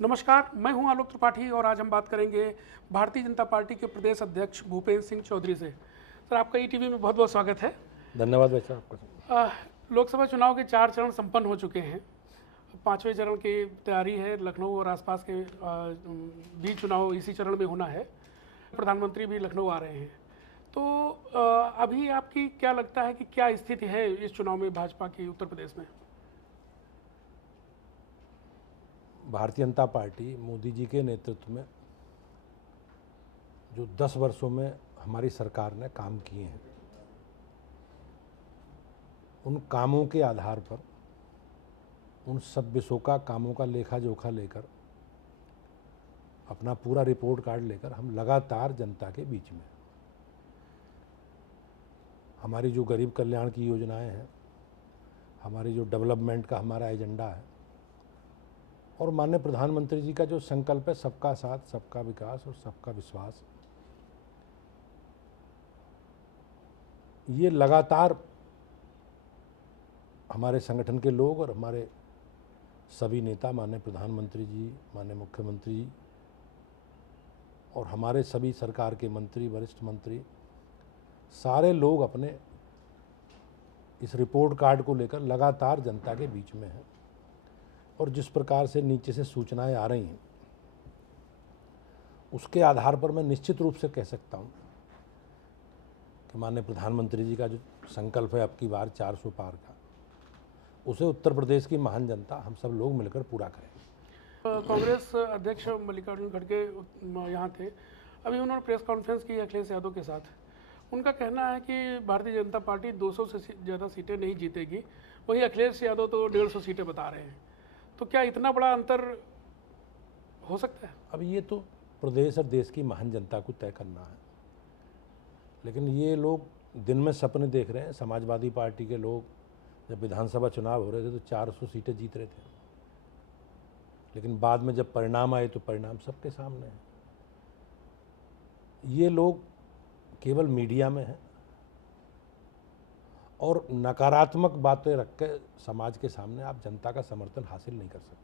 नमस्कार, मैं हूं आलोक त्रिपाठी और आज हम बात करेंगे भारतीय जनता पार्टी के प्रदेश अध्यक्ष भूपेंद्र सिंह चौधरी से। सर, आपका ईटीवी में बहुत बहुत स्वागत है। धन्यवाद भाई साहब आपका। लोकसभा चुनाव के 4 चरण संपन्न हो चुके हैं। 5वें चरण की तैयारी है। लखनऊ और आसपास के भी चुनाव इसी चरण में होना है। प्रधानमंत्री भी लखनऊ आ रहे हैं। तो अभी आपकी क्या लगता है कि क्या स्थिति है इस चुनाव में भाजपा की उत्तर प्रदेश में? भारतीय जनता पार्टी मोदी जी के नेतृत्व में जो 10 वर्षों में हमारी सरकार ने काम किए हैं, उन कामों के आधार पर, उन सब विषयों का कामों का लेखा जोखा लेकर, अपना पूरा रिपोर्ट कार्ड लेकर हम लगातार जनता के बीच में, हमारी जो गरीब कल्याण की योजनाएं हैं, हमारी जो डेवलपमेंट का हमारा एजेंडा है और माननीय प्रधानमंत्री जी का जो संकल्प है सबका साथ, सबका विकास और सबका विश्वास, ये लगातार हमारे संगठन के लोग और हमारे सभी नेता, माननीय प्रधानमंत्री जी, माननीय मुख्यमंत्री जी और हमारे सभी सरकार के मंत्री, वरिष्ठ मंत्री, सारे लोग अपने इस रिपोर्ट कार्ड को लेकर लगातार जनता के बीच में हैं। और जिस प्रकार से नीचे से सूचनाएं आ रही हैं, उसके आधार पर मैं निश्चित रूप से कह सकता हूं कि माननीय प्रधानमंत्री जी का जो संकल्प है अब की बार 400 पार का, उसे उत्तर प्रदेश की महान जनता, हम सब लोग मिलकर पूरा करें। कांग्रेस अध्यक्ष मल्लिकार्जुन खड़गे यहाँ थे। अभी उन्होंने प्रेस कॉन्फ्रेंस की अखिलेश यादव के साथ। उनका कहना है कि भारतीय जनता पार्टी 200 से ज़्यादा सीटें नहीं जीतेगी। वहीं अखिलेश यादव तो 150 सीटें बता रहे हैं। तो क्या इतना बड़ा अंतर हो सकता है? अब ये तो प्रदेश और देश की महान जनता को तय करना है, लेकिन ये लोग दिन में सपने देख रहे हैं। समाजवादी पार्टी के लोग जब विधानसभा चुनाव हो रहे थे तो 400 सीटें जीत रहे थे, लेकिन बाद में जब परिणाम आए तो परिणाम सबके सामने है। ये लोग केवल मीडिया में हैं और नकारात्मक बातें रख के समाज के सामने आप जनता का समर्थन हासिल नहीं कर सकते।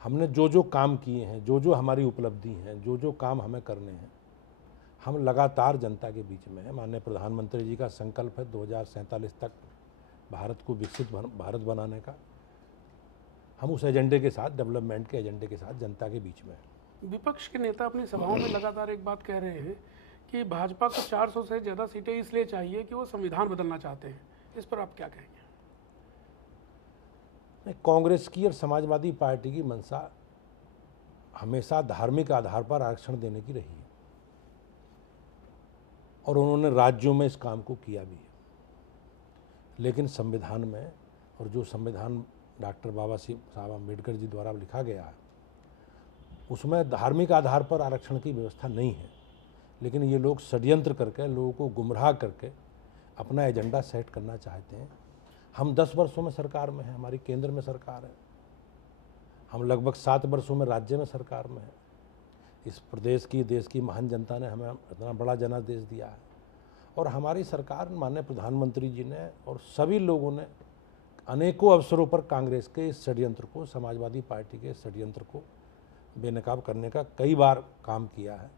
हमने जो जो काम किए हैं, जो जो हमारी उपलब्धि हैं, जो जो काम हमें करने हैं, हम लगातार जनता के बीच में हैं। माननीय प्रधानमंत्री जी का संकल्प है 2047 तक भारत को विकसित भारत बनाने का। हम उस एजेंडे के साथ, डेवलपमेंट के एजेंडे के साथ जनता के बीच में हैं। विपक्ष के नेता अपनी सभाओं में लगातार एक बात कह रहे हैं कि भाजपा को 400 से ज़्यादा सीटें इसलिए चाहिए कि वो संविधान बदलना चाहते हैं। इस पर आप क्या कहेंगे? कांग्रेस की और समाजवादी पार्टी की मंशा हमेशा धार्मिक आधार पर आरक्षण देने की रही है और उन्होंने राज्यों में इस काम को किया भी है। लेकिन संविधान में, और जो संविधान डॉक्टर बाबा साहब अम्बेडकर जी द्वारा लिखा गया है, उसमें धार्मिक आधार पर आरक्षण की व्यवस्था नहीं है। लेकिन ये लोग षड्यंत्र करके, लोगों को गुमराह करके अपना एजेंडा सेट करना चाहते हैं। हम 10 वर्षों में सरकार में हैं, हमारी केंद्र में सरकार है। हम लगभग 7 वर्षों में राज्य में सरकार में है। इस प्रदेश की, देश की महान जनता ने हमें इतना बड़ा जनादेश दिया है और हमारी सरकार, माननीय प्रधानमंत्री जी ने और सभी लोगों ने अनेकों अवसरों पर कांग्रेस के इस षड्यंत्र को, समाजवादी पार्टी के षड्यंत्र को बेनकाब करने का कई बार काम किया है।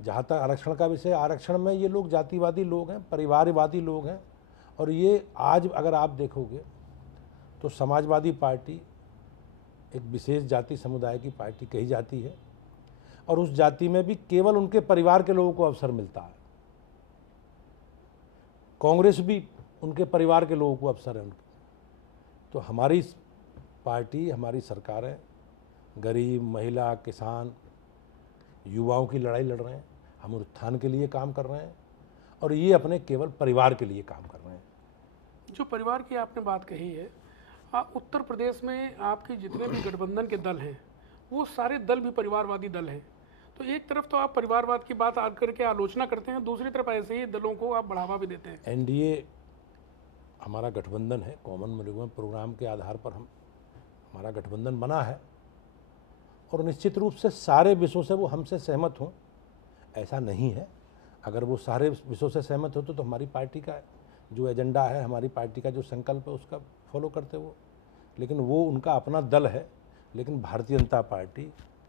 जहाँ तक आरक्षण का विषय, आरक्षण में ये लोग जातिवादी लोग हैं, परिवारवादी लोग हैं और ये आज अगर आप देखोगे तो समाजवादी पार्टी एक विशेष जाति समुदाय की पार्टी कही जाती है और उस जाति में भी केवल उनके परिवार के लोगों को अवसर मिलता है। कांग्रेस भी उनके परिवार के लोगों को अवसर है उनके। तो हमारी पार्टी, हमारी सरकारें गरीब, महिला, किसान, युवाओं की लड़ाई लड़ रहे हैं। हम उत्थान के लिए काम कर रहे हैं और ये अपने केवल परिवार के लिए काम कर रहे हैं। जो परिवार की आपने बात कही है, उत्तर प्रदेश में आपके जितने भी गठबंधन के दल हैं, वो सारे दल भी परिवारवादी दल हैं। तो एक तरफ तो आप परिवारवाद की बात आकर के आलोचना करते हैं, दूसरी तरफ ऐसे ही दलों को आप बढ़ावा भी देते हैं। एनडीए हमारा गठबंधन है, कॉमन मैनेजमेंट प्रोग्राम के आधार पर हमारा गठबंधन बना है और निश्चित रूप से सारे विषयों से वो हमसे सहमत हों ऐसा नहीं है। अगर वो सारे विषयों से सहमत होते तो हमारी पार्टी का जो एजेंडा है, हमारी पार्टी का जो संकल्प है, उसका फॉलो करते वो लेकिन वो उनका अपना दल है। लेकिन भारतीय जनता पार्टी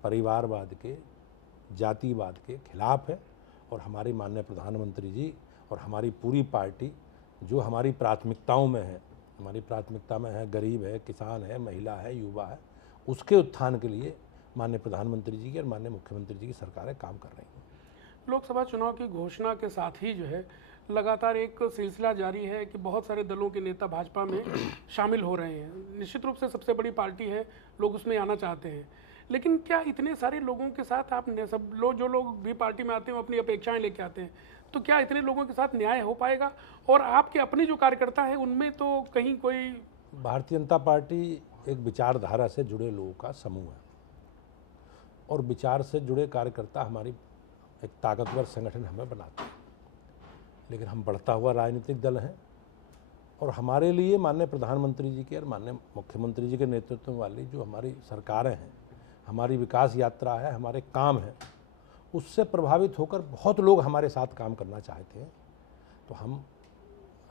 परिवारवाद के, जातिवाद के खिलाफ है। और हमारी माननीय प्रधानमंत्री जी और हमारी पूरी पार्टी जो हमारी प्राथमिकताओं में है, हमारी प्राथमिकता में है गरीब है, किसान है, महिला है, युवा है, उसके उत्थान के लिए माननीय प्रधानमंत्री जी की और माननीय मुख्यमंत्री जी की सरकारें काम कर रही हैं। लोकसभा चुनाव की घोषणा के साथ ही जो है लगातार एक सिलसिला जारी है कि बहुत सारे दलों के नेता भाजपा में शामिल हो रहे हैं। निश्चित रूप से सबसे बड़ी पार्टी है, लोग उसमें आना चाहते हैं, लेकिन क्या इतने सारे लोगों के साथ आप सब लोग जो लोग भी पार्टी में आते हैं वो अपनी अपेक्षाएं लेके आते हैं, तो क्या इतने लोगों के साथ न्याय हो पाएगा? और आपके अपने जो कार्यकर्ता हैं उनमें तो कहीं कोई भारतीय जनता पार्टी एक विचारधारा से जुड़े लोगों का समूह है और विचार से जुड़े कार्यकर्ता हमारी एक ताकतवर संगठन हमें बनाते हैं। लेकिन हम बढ़ता हुआ राजनीतिक दल हैं और हमारे लिए माननीय प्रधानमंत्री जी के और माननीय मुख्यमंत्री जी के नेतृत्व वाली जो हमारी सरकारें हैं, हमारी विकास यात्रा है, हमारे काम हैं, उससे प्रभावित होकर बहुत लोग हमारे साथ काम करना चाहते हैं। तो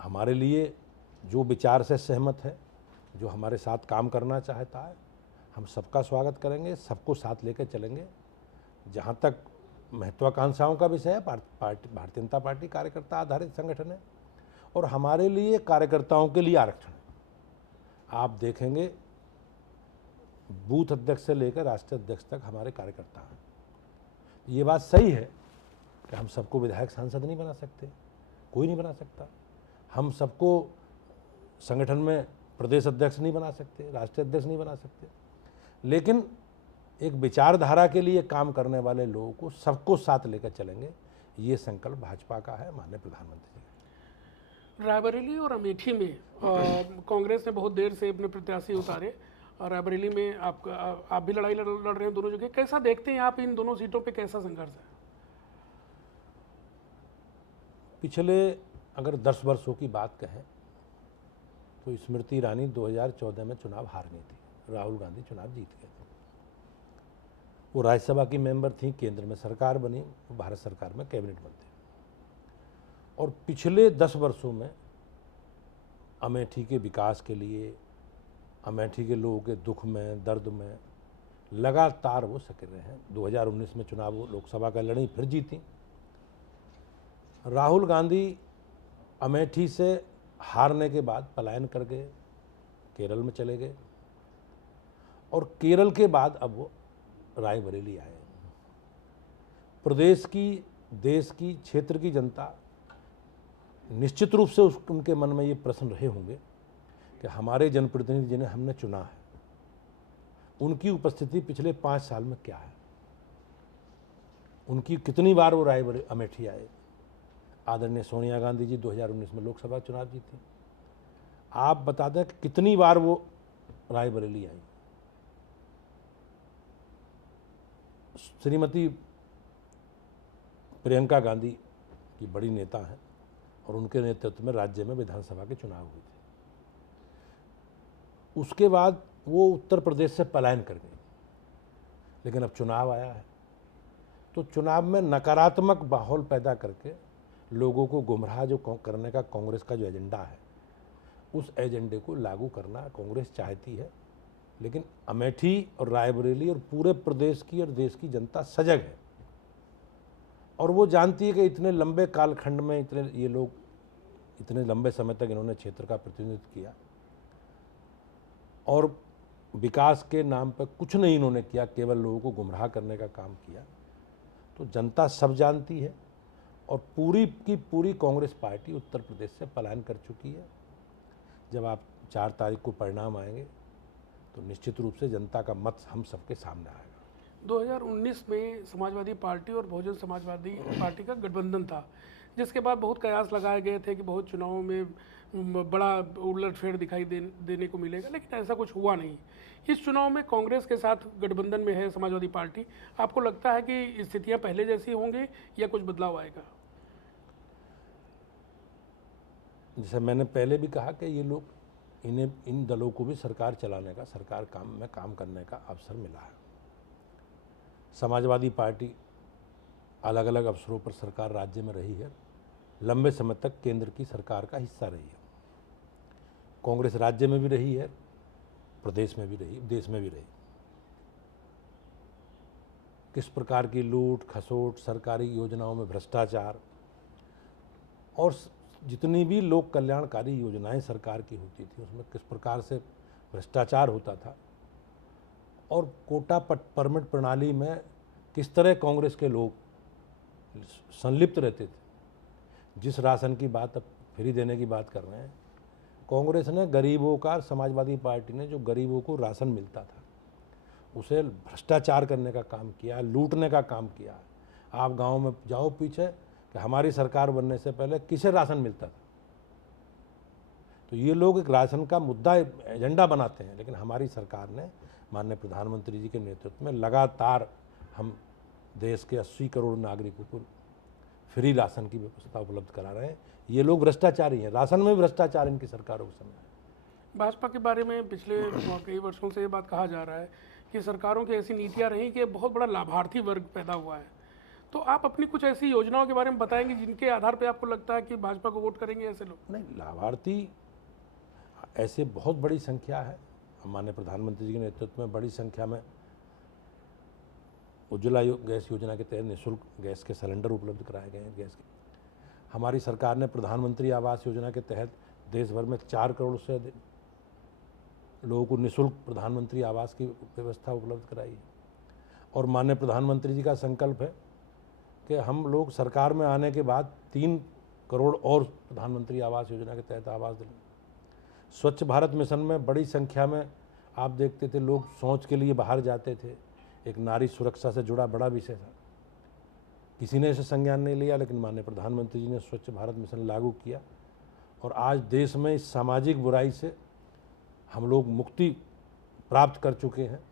हमारे लिए जो विचार से सहमत है, जो हमारे साथ काम करना चाहता है, हम सबका स्वागत करेंगे, सबको साथ लेकर चलेंगे। जहाँ तक महत्वाकांक्षाओं का विषय है, भारतीय जनता पार्टी कार्यकर्ता आधारित संगठन है और हमारे लिए कार्यकर्ताओं के लिए आरक्षण है। आप देखेंगे बूथ अध्यक्ष से लेकर राष्ट्रीय अध्यक्ष तक हमारे कार्यकर्ता हैं। ये बात सही है कि हम सबको विधायक सांसद नहीं बना सकते, कोई नहीं बना सकता। हम सबको संगठन में प्रदेश अध्यक्ष नहीं बना सकते, राष्ट्रीय अध्यक्ष नहीं बना सकते, लेकिन एक विचारधारा के लिए काम करने वाले लोगों को सबको साथ लेकर चलेंगे, ये संकल्प भाजपा का है, माननीय प्रधानमंत्री जी। रायबरेली और अमेठी में कांग्रेस ने बहुत देर से अपने प्रत्याशी उतारे और रायबरेली में आप भी लड़ाई लड़ रहे हैं दोनों जगह। कैसा देखते हैं आप इन दोनों सीटों पे, कैसा संघर्ष है? पिछले अगर 10 वर्षों की बात कहें तो स्मृति ईरानी 2014 में चुनाव हार गई थी, राहुल गांधी चुनाव जीत गए थे। वो राज्यसभा की मेंबर थी, केंद्र में सरकार बनी, भारत सरकार में कैबिनेट मंत्री। और पिछले 10 वर्षों में अमेठी के विकास के लिए, अमेठी के लोगों के दुख में, दर्द में लगातार वो सक्रिय हैं। 2019 में चुनाव वो लोकसभा का लड़ी, फिर जीती। राहुल गांधी अमेठी से हारने के बाद पलायन कर गए, केरल में चले गए और केरल के बाद अब वो रायबरेली आए। प्रदेश की, देश की, क्षेत्र की जनता निश्चित रूप से उनके मन में ये प्रश्न रहे होंगे कि हमारे जनप्रतिनिधि जिन्हें हमने चुना है, उनकी उपस्थिति पिछले 5 साल में क्या है, उनकी कितनी बार वो रायबरेली अमेठी आए। आदरणीय सोनिया गांधी जी 2019 में लोकसभा चुनाव जीती। आप बता दें कि कितनी बार वो रायबरेली आई। श्रीमती प्रियंका गांधी की बड़ी नेता हैं और उनके नेतृत्व में राज्य में विधानसभा के चुनाव हुए थे। उसके बाद वो उत्तर प्रदेश से पलायन कर गई, लेकिन अब चुनाव आया है तो चुनाव में नकारात्मक माहौल पैदा करके लोगों को गुमराह जो करने का कांग्रेस का जो एजेंडा है, उस एजेंडे को लागू करना कांग्रेस चाहती है। लेकिन अमेठी और रायबरेली और पूरे प्रदेश की और देश की जनता सजग है और वो जानती है कि इतने लंबे कालखंड में ये लोग इतने लंबे समय तक इन्होंने क्षेत्र का प्रतिनिधित्व किया और विकास के नाम पर कुछ नहीं इन्होंने किया, केवल लोगों को गुमराह करने का काम किया। तो जनता सब जानती है और पूरी की पूरी कांग्रेस पार्टी उत्तर प्रदेश से पलायन कर चुकी है। जब आप 4 तारीख को परिणाम आएंगे तो निश्चित रूप से जनता का मत हम सबके सामने आएगा। 2019 में समाजवादी पार्टी और बहुजन समाजवादी पार्टी का गठबंधन था, जिसके बाद बहुत कयास लगाए गए थे कि बहुत चुनावों में बड़ा उलटफेर दिखाई देने को मिलेगा, लेकिन ऐसा कुछ हुआ नहीं। इस चुनाव में कांग्रेस के साथ गठबंधन में है समाजवादी पार्टी। आपको लगता है कि स्थितियां पहले जैसी होंगी या कुछ बदलाव आएगा? जैसे मैंने पहले भी कहा कि ये लोग इन दलों को भी सरकार चलाने का, सरकार में काम करने का अवसर मिला है। समाजवादी पार्टी अलग अलग अवसरों पर सरकार राज्य में रही है, लंबे समय तक केंद्र की सरकार का हिस्सा रही है। कांग्रेस राज्य में भी रही है, प्रदेश में भी रही, देश में भी रही। किस प्रकार की लूट खसोट, सरकारी योजनाओं में भ्रष्टाचार और जितनी भी लोक कल्याणकारी योजनाएं सरकार की होती थी उसमें किस प्रकार से भ्रष्टाचार होता था और कोटा परमिट प्रणाली में किस तरह कांग्रेस के लोग संलिप्त रहते थे। जिस राशन की बात अब फ्री देने की बात कर रहे हैं, कांग्रेस ने गरीबों का, समाजवादी पार्टी ने जो गरीबों को राशन मिलता था उसे भ्रष्टाचार करने का काम किया, लूटने का काम किया। आप गांव में जाओ पीछे कि हमारी सरकार बनने से पहले किसे राशन मिलता था। तो ये लोग एक राशन का मुद्दा, एजेंडा बनाते हैं, लेकिन हमारी सरकार ने माननीय प्रधानमंत्री जी के नेतृत्व में लगातार हम देश के 80 करोड़ नागरिकों को फ्री राशन की व्यवस्था उपलब्ध करा रहे हैं। ये लोग भ्रष्टाचारी हैं, राशन में भ्रष्टाचार इनकी सरकारों के समय है। भाजपा के बारे में पिछले कई वर्षों से ये बात कहा जा रहा है कि सरकारों की ऐसी नीतियां रही कि बहुत बड़ा लाभार्थी वर्ग पैदा हुआ है। तो आप अपनी कुछ ऐसी योजनाओं के बारे में बताएंगे जिनके आधार पर आपको लगता है कि भाजपा को वोट करेंगे ऐसे लोग? नहीं, लाभार्थी ऐसे बहुत बड़ी संख्या है। माननीय प्रधानमंत्री जी के नेतृत्व में बड़ी संख्या में उज्ज्वला गैस योजना के तहत निःशुल्क गैस के सिलेंडर उपलब्ध कराए गए हैं। गैस के हमारी सरकार ने प्रधानमंत्री आवास योजना के तहत देश भर में 4 करोड़ से अधिक लोगों को निःशुल्क प्रधानमंत्री आवास की व्यवस्था उपलब्ध कराई है। और माननीय प्रधानमंत्री जी का संकल्प है कि हम लोग सरकार में आने के बाद 3 करोड़ और प्रधानमंत्री आवास योजना के तहत आवास देंगे। स्वच्छ भारत मिशन में बड़ी संख्या में आप देखते थे लोग शौच के लिए बाहर जाते थे। एक नारी सुरक्षा से जुड़ा बड़ा विषय था, किसी ने इसे संज्ञान नहीं लिया, लेकिन माननीय प्रधानमंत्री जी ने स्वच्छ भारत मिशन लागू किया और आज देश में इस सामाजिक बुराई से हम लोग मुक्ति प्राप्त कर चुके हैं।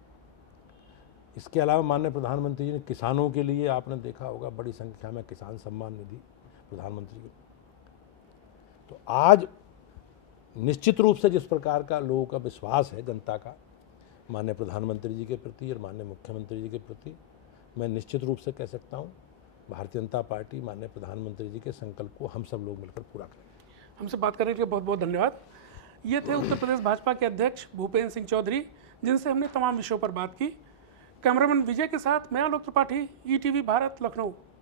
इसके अलावा माननीय प्रधानमंत्री जी ने किसानों के लिए, आपने देखा होगा, बड़ी संख्या में किसान सम्मान निधि प्रधानमंत्री की। तो आज निश्चित रूप से जिस प्रकार का लोगों का विश्वास है जनता का माननीय प्रधानमंत्री जी के प्रति और माननीय मुख्यमंत्री जी के प्रति, मैं निश्चित रूप से कह सकता हूँ भारतीय जनता पार्टी माननीय प्रधानमंत्री जी के संकल्प को हम सब लोग मिलकर पूरा करेंगे। हमसे बात करने के लिए बहुत बहुत धन्यवाद। ये थे उत्तर प्रदेश भाजपा के अध्यक्ष भूपेन्द्र सिंह चौधरी, जिनसे हमने तमाम विषयों पर बात की। कैमरामैन विजय के साथ मैं आलोक त्रिपाठी, ETV भारत, लखनऊ।